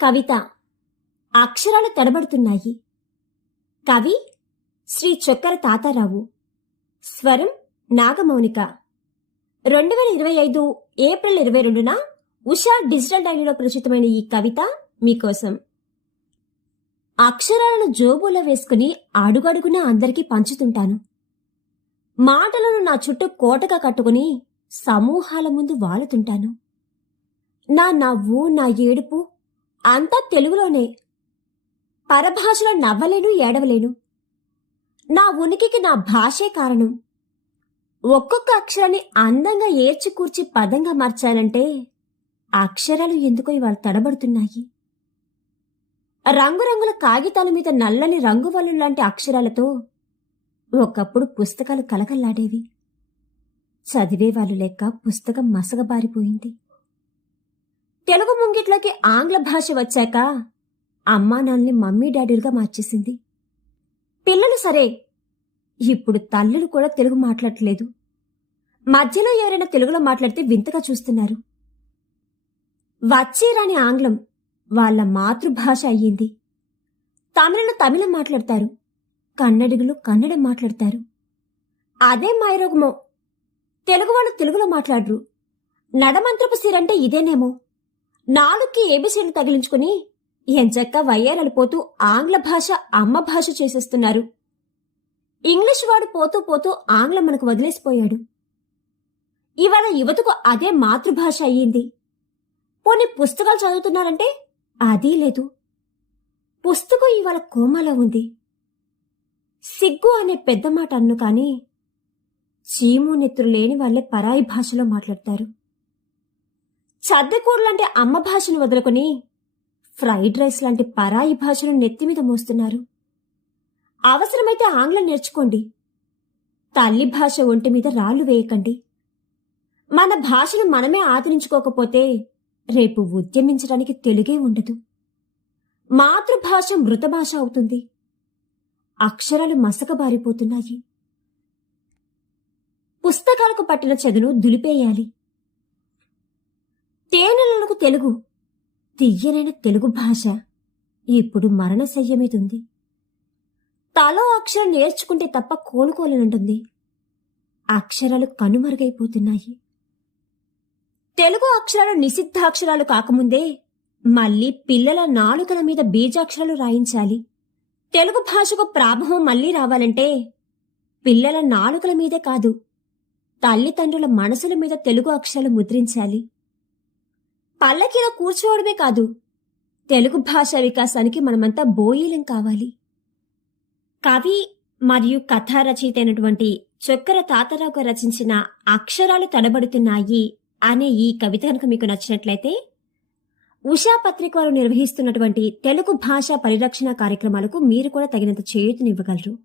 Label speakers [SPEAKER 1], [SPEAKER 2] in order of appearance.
[SPEAKER 1] కవిత అక్షరాలు తడబడుతున్నాయి కవి శ్రీ చొక్కర తాతారావు. స్వరం నాగమౌనిక. రెండు వేల ఇరవై ఐదు ఏప్రిల్ ఇరవై రెండున ఉషా డిజిటల్ డైరీలో ప్రచురితమైన ఈ కవిత మీకోసం. అక్షరాలను జోబులో వేసుకుని అడుగడుగునా అందరికీ పంచుతుంటాను. మాటలను నా చుట్టూ కోటగా కట్టుకుని సమూహాల ముందు వాలుతుంటాను. నా నవ్వు నా ఏడుపు అంతా తెలుగులోనే. పరభాషలో నవ్వలేను ఏడవలేను. నా ఉనికికి నా భాషే కారణం. ఒక్కొక్క అక్షరాన్ని అందంగా ఏర్చి కూర్చి పదంగా మార్చాలంటే అక్షరాలు ఎందుకో ఇవాళ తడబడుతున్నాయి. రంగురంగుల కాగితాల మీద నల్లని రంగువల్లు లాంటి అక్షరాలతో ఒకప్పుడు పుస్తకాలు కలకల్లాడేవి. చదివేవాళ్ళు లెక్క పుస్తకం మసగబారిపోయింది తెలుగు ముంగిట్లోకి ఆంగ్ల భాష వచ్చాక అమ్మా నాన్నని మమ్మీ డాడీలుగా మార్చేసింది. పిల్లలు సరే ఇప్పుడు తల్లులు కూడా తెలుగు మాట్లాడట్లేదు. మధ్యలో ఎవరైనా తెలుగులో మాట్లాడితే వింతగా చూస్తున్నారు. వచ్చేరాని ఆంగ్లం వాళ్ళ మాతృభాష అయ్యింది. తమిళను తమిళం మాట్లాడతారు కన్నడిగులు కన్నడం మాట్లాడతారు. అదే మాయరోగమో తెలుగు వాళ్ళు తెలుగులో మాట్లాడరు. నడమంత్రపు సిరంటే ఇదేనేమో. నాలుగుకి ఏబిసీలు తగిలించుకుని ఎంచక్క వయ్యారాలు పోతూ ఆంగ్ల భాష అమ్మ భాష చేసేస్తున్నారు. ఇంగ్లీష్ వాడు పోతూ పోతూ ఆంగ్లం మనకు వదిలేసిపోయాడు. ఇవాళ యువతకు అదే మాతృభాష అయ్యింది. పోనీ పుస్తకాలు చదువుతున్నారంటే అదీ లేదు. పుస్తకం ఇవాళ కోమలో ఉంది. సిగ్గు అనే పెద్ద మాట అన్ను కానీ చీము నెత్తురు లేని వాళ్ళే పరాయి భాషలో మాట్లాడతారు. చద్దకూడు లాంటి అమ్మ భాషను వదులుకుని ఫ్రైడ్ రైస్ లాంటి పరాయి భాషను నెత్తి మీద మోస్తున్నారు. అవసరమైతే ఆంగ్లం నేర్చుకోండి. తల్లి భాష ఒంటి మీద రాళ్ళు వేయకండి. మన భాషను మనమే ఆదరించుకోకపోతే రేపు ఉద్యమించడానికి తెలుగే ఉండదు. మాతృభాష మృత భాష అవుతుంది. అక్షరాలు మసకబారిపోతున్నాయి పుస్తకాలకు పట్టిన చెదును దులిపేయాలి. తేనెలకు తెలుగు. తియ్యనైన తెలుగు భాష ఇప్పుడు మరణశయ్య మీద ఉంది తలో అక్షరం నేర్చుకుంటే తప్ప కోలుకోలేనంటుంది. అక్షరాలు కనుమరుగైపోతున్నాయి. తెలుగు అక్షరాలు నిషిద్ధాక్షరాలు కాకముందే మళ్ళీ పిల్లల నాలుకల మీద బీజాక్షరాలు రాయించాలి. తెలుగు భాషకు ప్రాభవం మళ్ళీ రావాలంటే పిల్లల నాలుకల మీదే కాదు తల్లిదండ్రుల మనసుల మీద తెలుగు అక్షరాలు ముద్రించాలి. పల్లకిలో కూర్చోవడమే కాదు తెలుగు భాష వికాసానికి మనమంతా బోయిలం కావాలి. కవి మరియు కథా రచయిత అయినటువంటి చొక్కర తాతారావు గారు రచించిన అక్షరాలు తడబడుతున్నాయి అనే ఈ కవిత కనుక మీకు నచ్చినట్లయితే ఉషా పత్రిక వారు నిర్వహిస్తున్నటువంటి తెలుగు భాషా పరిరక్షణ కార్యక్రమాలకు మీరు కూడా తగినంత చేయూతనివ్వగలరు.